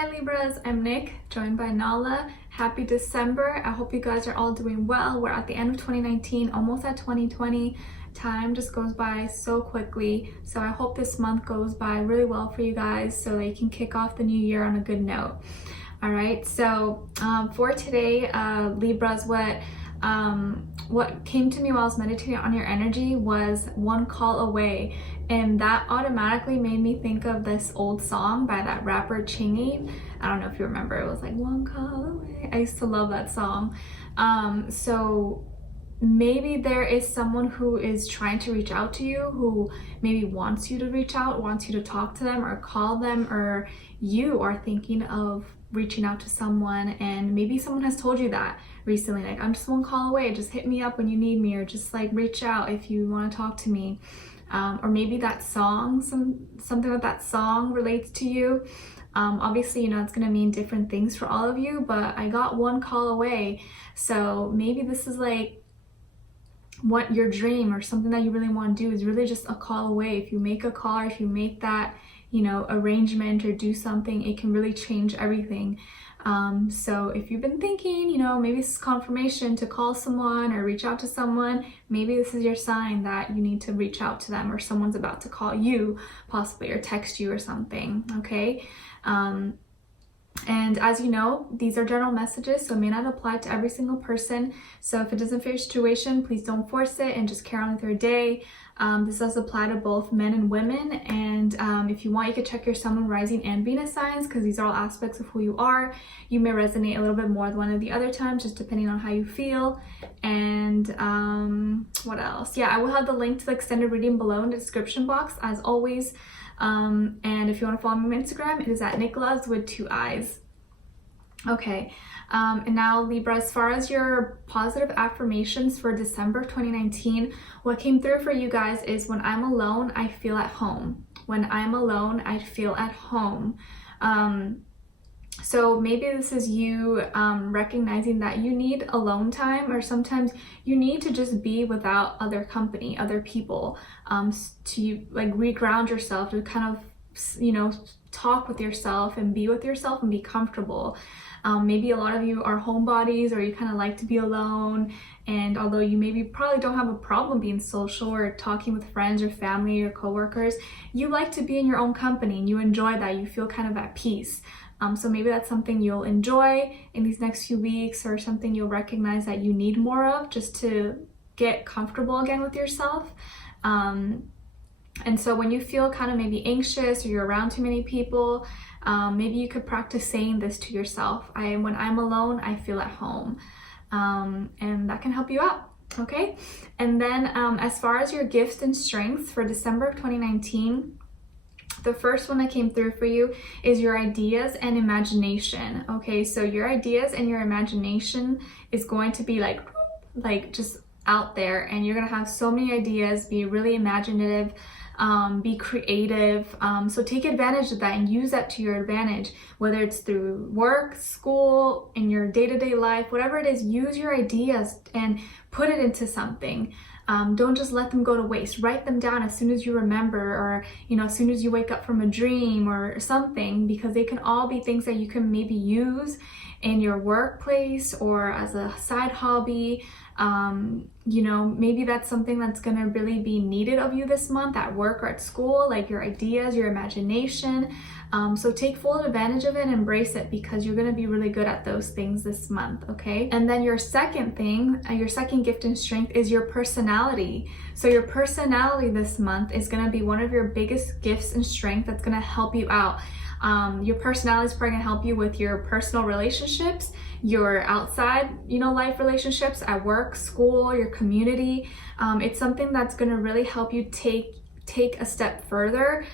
Hi Libras, I'm Nick, joined by Nala. Happy December. I hope you guys are all doing well. We're at the end of 2019, almost at 2020. Time just goes by so quickly. So I hope this month goes by really well for you guys so that you can kick off the new year on a good note. All right, so for today, Libras, what came to me while I was meditating on your energy was one call away, and that automatically made me think of this old song by that rapper Chingy. I don't know if you remember, it was like one call away. I used to love that song. So maybe there is someone who is trying to reach out to you, who maybe wants you to reach out, wants you to talk to them or call them, or you are thinking of reaching out to someone, and maybe someone has told you that recently, like, I'm just one call away, just hit me up when you need me, or just like reach out if you want to talk to me. Or maybe that song, something with that song relates to you. Obviously, you know, it's going to mean different things for all of you, but I got one call away. So maybe this is like what your dream or something that you really want to do is really just a call away. If you make a call, or if you make that, you know, arrangement or do something, it can really change everything. So if you've been thinking, you know, maybe this is confirmation to call someone or reach out to someone, maybe this is your sign that you need to reach out to them, or someone's about to call you possibly, or text you or something. Okay. And as you know, these are general messages, so it may not apply to every single person. So if it doesn't fit your situation, please don't force it and just carry on with your day. This does apply to both men and women. And if you want, you could check your Sun, Moon, Rising, and Venus signs, because these are all aspects of who you are. You may resonate a little bit more one or the other time, just depending on how you feel. And what else? Yeah, I will have the link to the extended reading below in the description box, as always. And if you want to follow me on Instagram, it is at NicLoves with 2 eyes. Okay, and now Libra, as far as your positive affirmations for December 2019, what came through for you guys is, when I'm alone, I feel at home. When I'm alone, I feel at home. So maybe this is you recognizing that you need alone time, or sometimes you need to just be without other company, other people, to like reground yourself, to kind of, you know, talk with yourself and be with yourself and be comfortable. Maybe a lot of you are homebodies, or you kind of like to be alone, and although you maybe probably don't have a problem being social or talking with friends or family or coworkers, you like to be in your own company and you enjoy that. You feel kind of at peace. So maybe that's something you'll enjoy in these next few weeks, or something you'll recognize that you need more of, just to get comfortable again with yourself. And so when you feel kind of maybe anxious, or you're around too many people, maybe you could practice saying this to yourself. When I'm alone, I feel at home. And that can help you out. Okay. And then as far as your gifts and strengths for December of 2019, the first one that came through for you is your ideas and imagination. Okay, so your ideas and your imagination is going to be like just out there, and you're gonna have so many ideas, be really imaginative, be creative. So take advantage of that and use that to your advantage, whether it's through work, school, in your day-to-day life, whatever it is. Use your ideas and put it into something. Don't just let them go to waste. Write them down as soon as you remember, or, you know, as soon as you wake up from a dream or something, because they can all be things that you can maybe use in your workplace or as a side hobby. You know, maybe that's something that's gonna really be needed of you this month at work or at school, like your ideas, your imagination. So take full advantage of it and embrace it, because you're gonna be really good at those things this month, okay? And then your second thing, your second gift and strength is your personality. So your personality this month is gonna be one of your biggest gifts and strength that's gonna help you out. Your personality is probably gonna help you with your personal relationships, your outside, you know, life relationships at work, school, your community. It's something that's gonna really help you take a step further,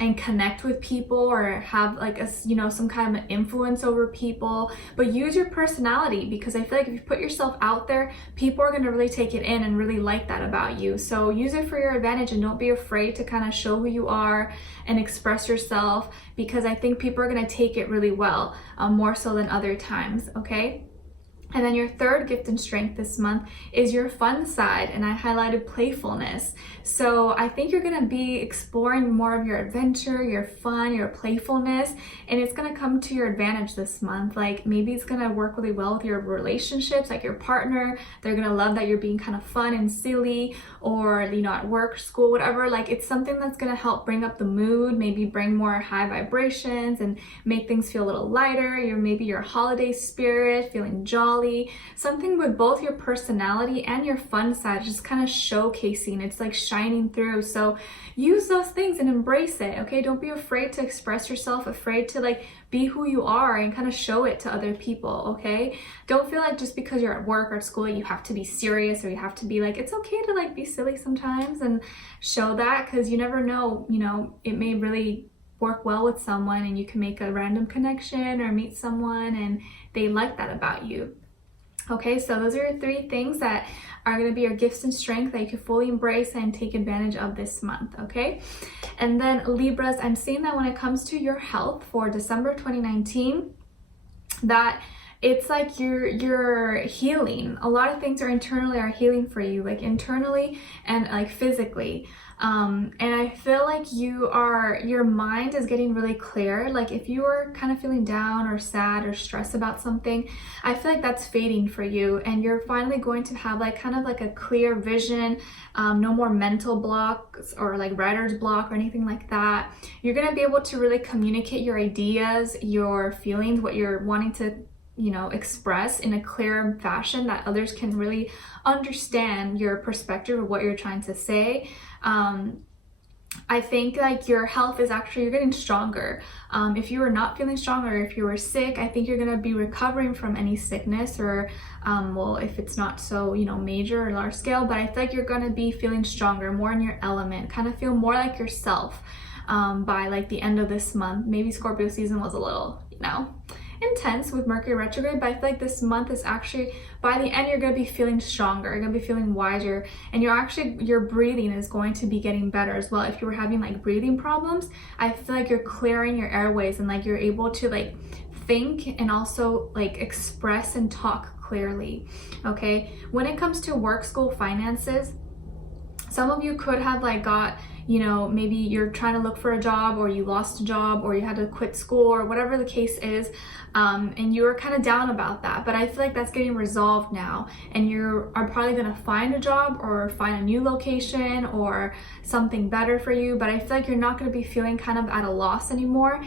and connect with people, or have like a, you know, some kind of an influence over people. But use your personality, because I feel like if you put yourself out there, people are going to really take it in and really like that about you. So use it for your advantage, and don't be afraid to kind of show who you are and express yourself, because I think people are going to take it really well, more so than other times. Okay. And then your third gift and strength this month is your fun side, and I highlighted playfulness. So I think you're gonna be exploring more of your adventure, your fun, your playfulness, and it's gonna come to your advantage this month. Like maybe it's gonna work really well with your relationships, like your partner. They're gonna love that you're being kind of fun and silly, or at work, school, whatever. Like it's something that's gonna help bring up the mood, maybe bring more high vibrations and make things feel a little lighter. Maybe your holiday spirit, feeling jolly. Something with both your personality and your fun side just kind of showcasing. It's like shining through. So use those things and embrace it, okay? Don't be afraid to express yourself, afraid to like be who you are and kind of show it to other people, okay? Don't feel like just because you're at work or at school you have to be serious, or you have to be like, it's okay to like be silly sometimes and show that, because you never know, it may really work well with someone and you can make a random connection or meet someone and they like that about you. Okay, so those are your 3 things that are going to be your gifts and strength that you can fully embrace and take advantage of this month, okay? And then Libras, I'm seeing that when it comes to your health for December 2019, that it's like you're healing. A lot of things are healing for you, like internally and like physically. And I feel like your mind is getting really clear. Like if you are kind of feeling down or sad or stressed about something, I feel like that's fading for you, and you're finally going to have like kind of like a clear vision, no more mental blocks or like writer's block or anything like that. You're going to be able to really communicate your ideas, your feelings, what you're wanting to express in a clear fashion that others can really understand your perspective of what you're trying to say. I think like your health is you're getting stronger. If you were not feeling strong, or if you were sick, I think you're going to be recovering from any sickness, or if it's not so major or large scale, but I feel like you're going to be feeling stronger, more in your element, kind of feel more like yourself by like the end of this month. Maybe Scorpio season was a little intense with Mercury retrograde, but I feel like this month is actually, by the end, you're going to be feeling stronger, you're going to be feeling wiser, and your breathing is going to be getting better as well. If you were having like breathing problems, I feel like you're clearing your airways, and like you're able to like think and also like express and talk clearly, okay? When it comes to work, school, finances, some of you could have like got, maybe you're trying to look for a job, or you lost a job, or you had to quit school, or whatever the case is, and you were kind of down about that. But I feel like that's getting resolved now, and you are probably going to find a job or find a new location or something better for you. But I feel like you're not going to be feeling kind of at a loss anymore.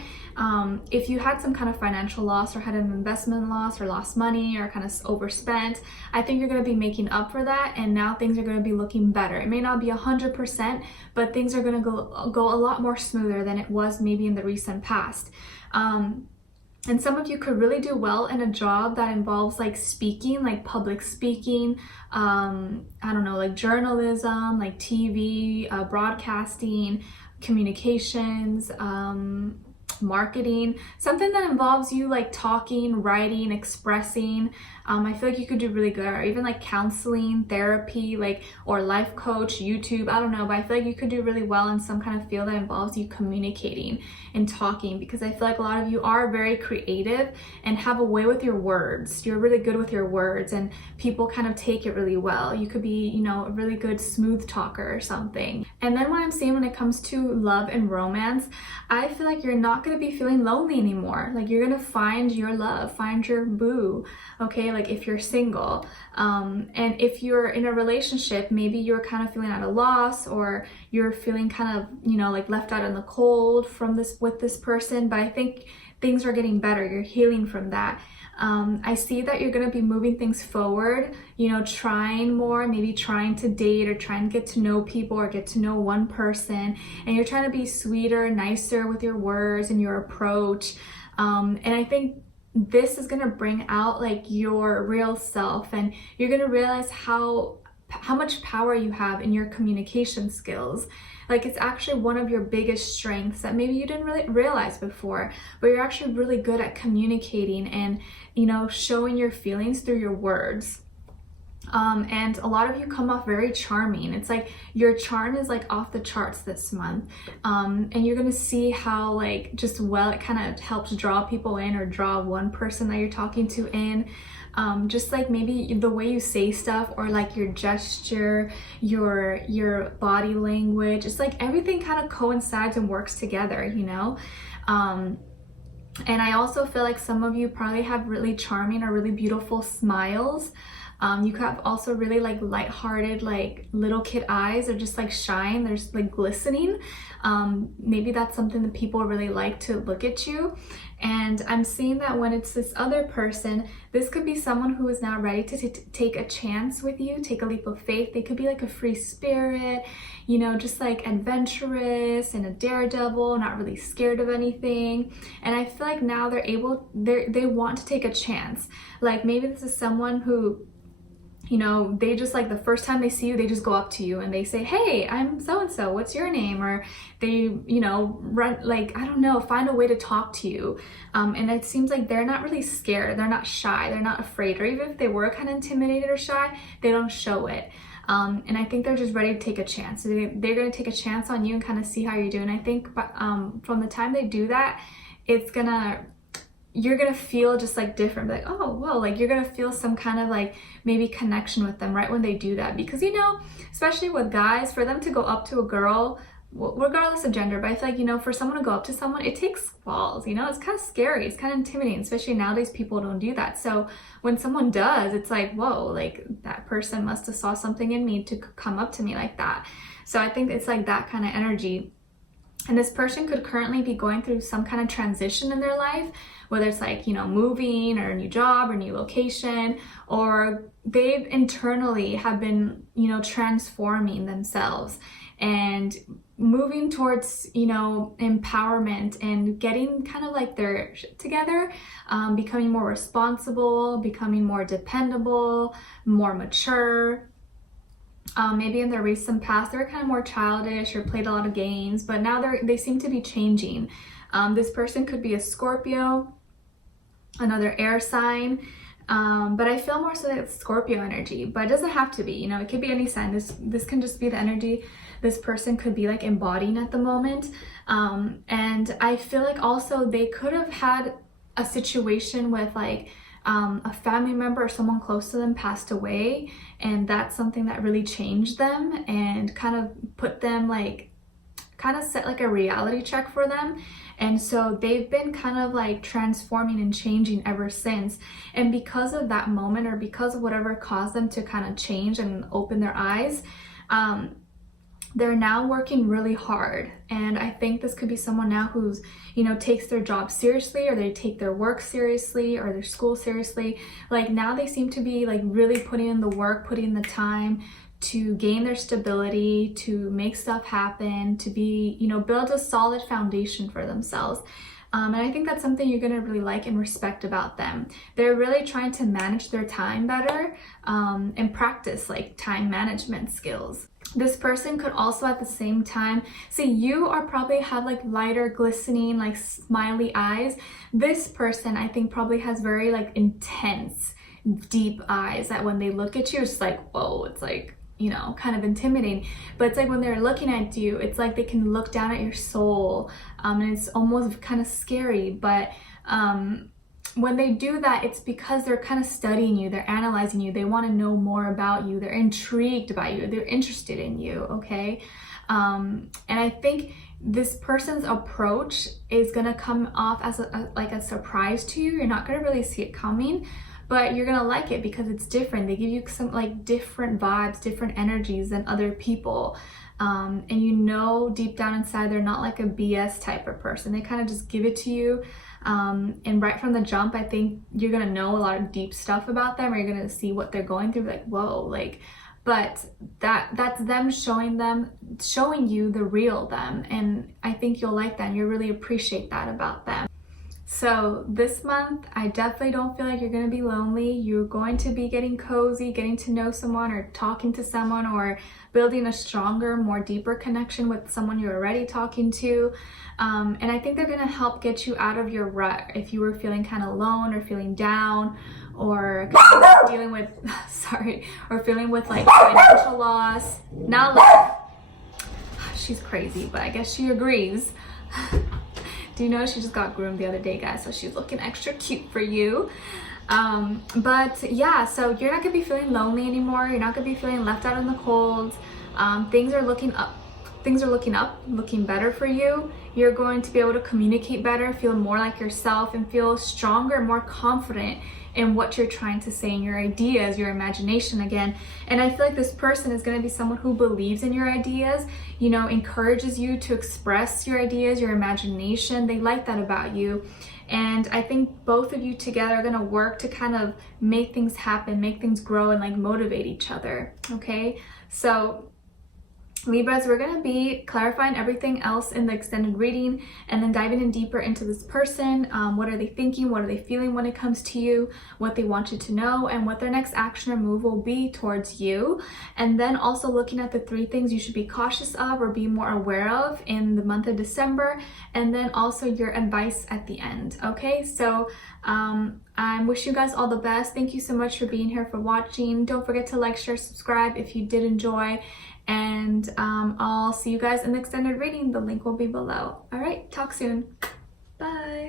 If you had some kind of financial loss, or had an investment loss, or lost money, or kind of overspent, I think you're going to be making up for that, and now things are going to be looking better. It may not be 100%, but things are going to go a lot more smoother than it was maybe in the recent past. And some of you could really do well in a job that involves like speaking, like public speaking, like journalism, like TV, broadcasting, communications, marketing, something that involves you like talking, writing, expressing. I feel like you could do really good, or even like counseling, therapy, or life coach, YouTube, I don't know, but I feel like you could do really well in some kind of field that involves you communicating and talking, because I feel like a lot of you are very creative and have a way with your words. You're really good with your words, and people kind of take it really well. You could be, a really good smooth talker or something. And then what I'm seeing when it comes to love and romance, I feel like you're not going to be feeling lonely anymore. Like you're going to find your love, find your boo, okay? Like if you're single, and if you're in a relationship, maybe you're kind of feeling at a loss, or you're feeling kind of, like left out in the cold with this person, but I think things are getting better. You're healing from that. I see that you're going to be moving things forward, trying more, maybe trying to date or trying to get to know people or get to know one person, and you're trying to be sweeter, nicer with your words and your approach. And I think this is going to bring out like your real self, and you're going to realize how much power you have in your communication skills. Like it's actually one of your biggest strengths that maybe you didn't really realize before, but you're actually really good at communicating and, showing your feelings through your words. And a lot of you come off very charming. It's like your charm is like off the charts this month. And you're gonna see how like just well it kind of helps draw people in, or draw one person that you're talking to in. Just like maybe the way you say stuff, or like your gesture, your body language. It's like everything kind of coincides and works together, you know? And I also feel like some of you probably have really charming or really beautiful smiles. You could have also really like lighthearted, like little kid eyes. They're just like shine, they're just like glistening. Maybe that's something that people really like to look at you. And I'm seeing that when it's this other person, this could be someone who is now ready to take a chance with you, take a leap of faith. They could be like a free spirit, you know, just like adventurous and a daredevil, not really scared of anything. And I feel like now they want to take a chance. Like maybe this is someone who, you know, they just like the first time they see you, they just go up to you and they say, hey, I'm so-and-so, what's your name? Or they, you know, run, like, I don't know, find a way to talk to you. And it seems like they're not really scared. They're not shy. They're not afraid. Or even if they were kind of intimidated or shy, they don't show it. And I think they're just ready to take a chance. So they're going to take a chance on you and kind of see how you're doing. I think from the time they do that, you're gonna feel just like different, like, oh, whoa, like you're gonna feel some kind of like maybe connection with them right when they do that. Because, you know, especially with guys, for them to go up to a girl, regardless of gender, but I feel like, you know, for someone to go up to someone, it takes balls, you know, it's kind of scary, it's kind of intimidating, especially nowadays people don't do that. So when someone does, it's like, whoa, like that person must have saw something in me to come up to me like that. So I think it's like that kind of energy. And this person could currently be going through some kind of transition in their life, whether it's like, you know, moving or a new job or new location, or they've internally have been, you know, transforming themselves and moving towards, you know, empowerment and getting kind of like their shit together, becoming more responsible, becoming more dependable, more mature. Maybe in their recent past, they were kind of more childish or played a lot of games, but now they seem to be changing. This person could be a Scorpio, another air sign, but I feel more so that it's Scorpio energy, but it doesn't have to be, you know, it could be any sign. This can just be the energy this person could be like embodying at the moment. And I feel like also they could have had a situation with like, a family member or someone close to them passed away, and that's something that really changed them and kind of put them like, kind of set like a reality check for them. And so they've been kind of like transforming and changing ever since. And because of that moment, or because of whatever caused them to kind of change and open their eyes, they're now working really hard. And I think this could be someone now who's, you know, takes their job seriously, or they take their work seriously, or their school seriously. Like now they seem to be like really putting in the work, putting in the time to gain their stability, to make stuff happen, to be, you know, build a solid foundation for themselves. And I think that's something you're gonna really like and respect about them. They're really trying to manage their time better, and practice like time management skills. This person could also at the same time, see, you are probably have like lighter, glistening, like smiley eyes. This person I think probably has very like intense, deep eyes that when they look at you, it's like, whoa, it's like, you know, kind of intimidating. But it's like when they're looking at you, it's like they can look down at your soul, and it's almost kind of scary. But when they do that, it's because they're kind of studying you, they're analyzing you, they want to know more about you, they're intrigued by you, they're interested in you, okay? And I think this person's approach is gonna come off as like a surprise to you. You're not gonna really see it coming, but you're gonna like it because it's different. They give you some like different vibes, different energies than other people. And you know deep down inside they're not like a BS type of person. They kind of just give it to you. And right from the jump, I think you're gonna know a lot of deep stuff about them, or you're gonna see what they're going through, like, whoa, like, but that's them showing you the real them. And I think you'll like that, and you'll really appreciate that about them. So this month, I definitely don't feel like you're going to be lonely. You're going to be getting cozy, getting to know someone or talking to someone or building a stronger, more deeper connection with someone you're already talking to. And I think they're going to help get you out of your rut if you were feeling kind of alone or feeling down or kind of dealing with, or feeling with like financial loss. Not like, she's crazy, but I guess she agrees. Do you know she just got groomed the other day, guys? So she's looking extra cute for you. But yeah, so you're not gonna be feeling lonely anymore. You're not gonna be feeling left out in the cold. Things are looking up. Looking better for you. You're going to be able to communicate better, feel more like yourself, and feel stronger, more confident in what you're trying to say and your ideas, your imagination again. And I feel like this person is going to be someone who believes in your ideas, you know, encourages you to express your ideas, your imagination. They like that about you. And I think both of you together are going to work to kind of make things happen, make things grow, and like motivate each other. Okay, so Libras, we're going to be clarifying everything else in the extended reading and then diving in deeper into this person. What are they thinking? What are they feeling when it comes to you? What they want you to know and what their next action or move will be towards you. And then also looking at the 3 things you should be cautious of or be more aware of in the month of December. And then also your advice at the end. Okay, so I wish you guys all the best. Thank you so much for being here, for watching. Don't forget to like, share, subscribe if you did enjoy. And I'll see you guys in the extended reading. The link will be below. All right, talk soon. Bye.